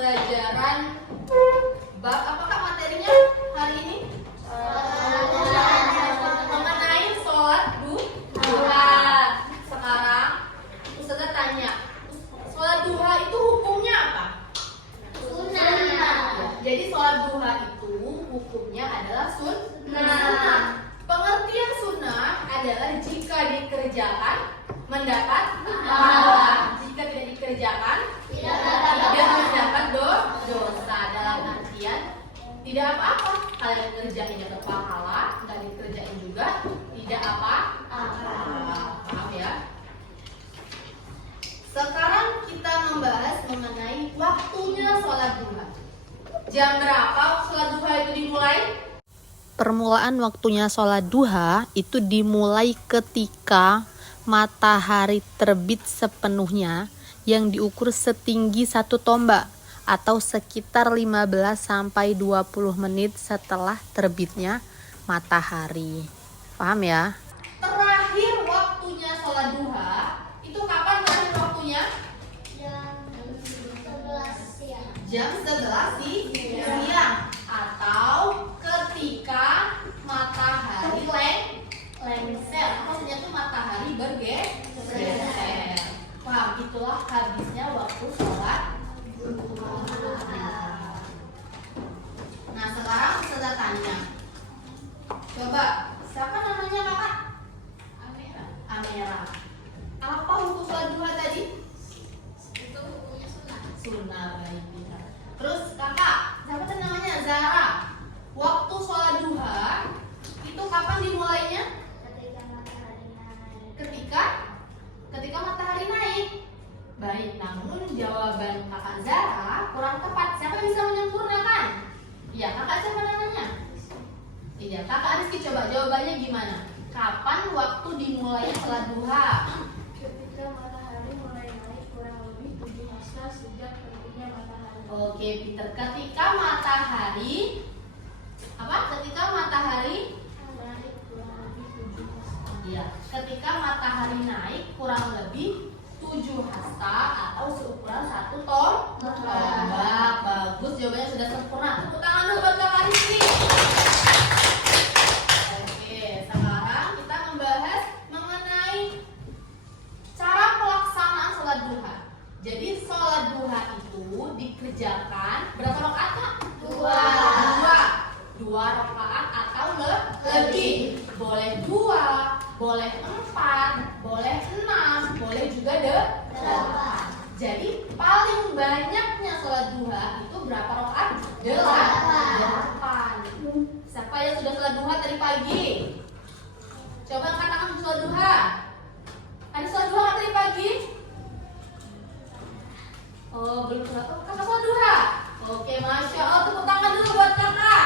pembelajaran bab apakah materinya hari ini? Mengenai sholat duha. Sekarang Ustazah tanya, sholat duha itu hukumnya apa? Sunnah. Jadi sholat duha itu hukumnya adalah sunnah. Pengertian sunnah adalah jika dikerjakan mendapat pahala, jika tidak dikerjakan tidak mendapat dosa. Dalam artian tidak apa-apa, kalau dikerjain dapat pahala, nggak dikerjain juga tidak apa-apa. Paham ya? Sekarang kita membahas mengenai waktunya sholat duha. Jam berapa sholat duha itu dimulai? Permulaan waktunya sholat duha itu dimulai ketika matahari terbit sepenuhnya yang diukur setinggi 1 tombak atau sekitar 15-20 menit setelah terbitnya matahari. Paham ya? Terakhir waktunya sholat duha itu kapan terakhir waktunya? Jam 11 siang atau ketika matahari lengser. Maksudnya tuh matahari bergeser. Paham? Itulah habisnya waktu sholat duha. Nah sekarang saya tanya, coba siapa namanya kakak? Amera. Apa hukum sholat duha tadi? Itu hukumnya sunnah. Baik. Terus kakak, siapa tadi namanya? Zara. Waktu sholat duha itu kapan dimulainya? Ketika matahari naik. Baik, namun jawaban kakak Zara kurang tepat. Siapa yang bisa menyempurnakan? Iya, kakak siapa namanya? Iya, kakak Rizky, coba jawabannya gimana? Kapan waktu dimulainya sholat duha? Ketika matahari mulai naik kurang lebih 7 hasta sejak terbitnya matahari. Oke, Peter. Ketika matahari Ketika matahari Naik kurang lebih 7 hasta. Iya, ketika matahari naik kurang lebih 7 hasta atau seukuran 1 tombak. Bagus, jawabannya sudah sempurna. Tepuk tangan dulu buat kakak Rizky. Oke, sekarang kita membahas mengenai cara pelaksanaan sholat duha. Jadi sholat duha itu dikerjakan berapa rakaat, Kak? Dua rakaat atau lebih. Boleh 2, boleh 4, boleh 6, boleh juga 8. Jadi paling banyaknya sholat duha itu berapa rakaat? 8. Siapa yang sudah sholat duha tadi pagi? Coba angkat tangan sholat duha. Ada sholat duha nggak tadi pagi? Oh, belum sholat. Oh, kakak sholat duha. Oke, masya Allah, tepuk tangan dulu buat kakak.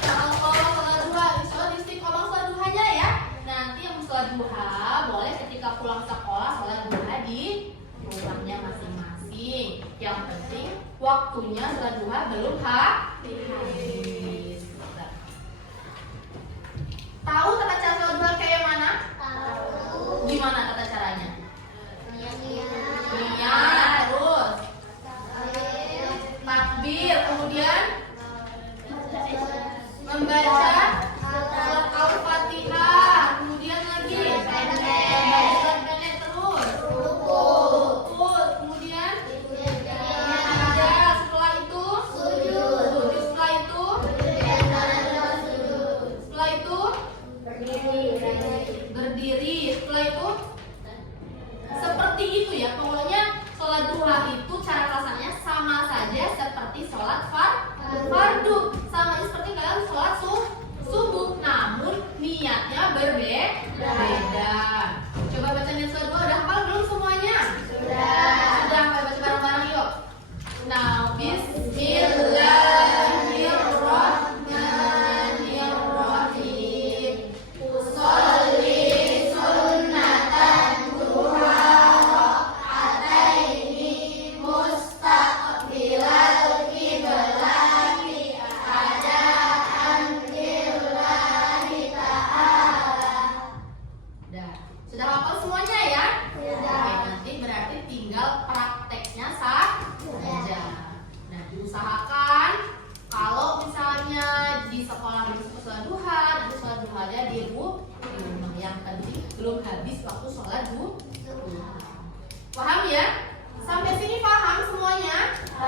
Masya Allah, sholat duha. Insya Allah istiqomah sholat duhanya ya. Nanti yang sholat duha boleh ketika pulang sekolah sholat duha di rumahnya masing-masing. Yang penting waktunya sholat duha belum habis. Tahu tata cara sholat duha kayak mana? Tahu. Gimana tata caranya? Niat. Terus takbir, kemudian membaca surat Al-Fatihah, kemudian lagi surat pendek, terus rukuk, kemudian setelah itu sujud, setelah itu berdiri, setelah itu seperti itu ya. Pokoknya sholat duha itu cara rasanya sama saja seperti sholat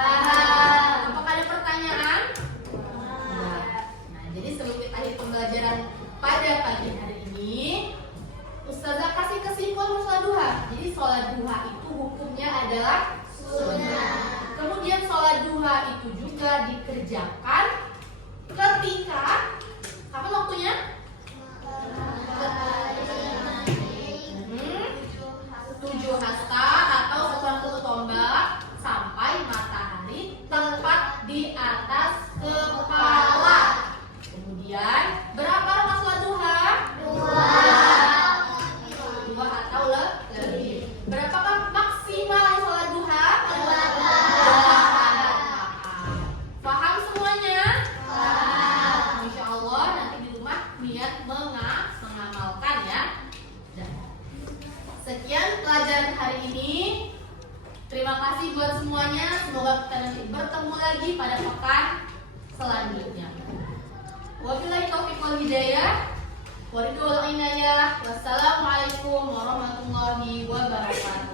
Paham. Apakah ada pertanyaan? Enggak. Nah, jadi sebelum kita akhiri pembelajaran pada pagi hari ini, Ustazah kasih kesimpulan sholat duha. Jadi sholat duha itu hukumnya adalah sunnah. Kemudian sholat duha itu juga dikerjakan ketika kapan waktunya? 7 hasta atau setelah tutup tombak sampai matahari tepat di atas kepala. Kemudian berapa rakaat sholat duha? 2 atau lebih. Berapakah maksimal sholat duha? 8. Paham semuanya? Paham. Insya Allah nanti di rumah niat mengamalkan ya. Sekian pelajaran hari ini. Terima kasih buat semuanya. Semoga kita nanti bertemu lagi pada pekan selanjutnya. Wabillahi taufiq wal hidayah. Wassalamualaikum warahmatullahi wabarakatuh.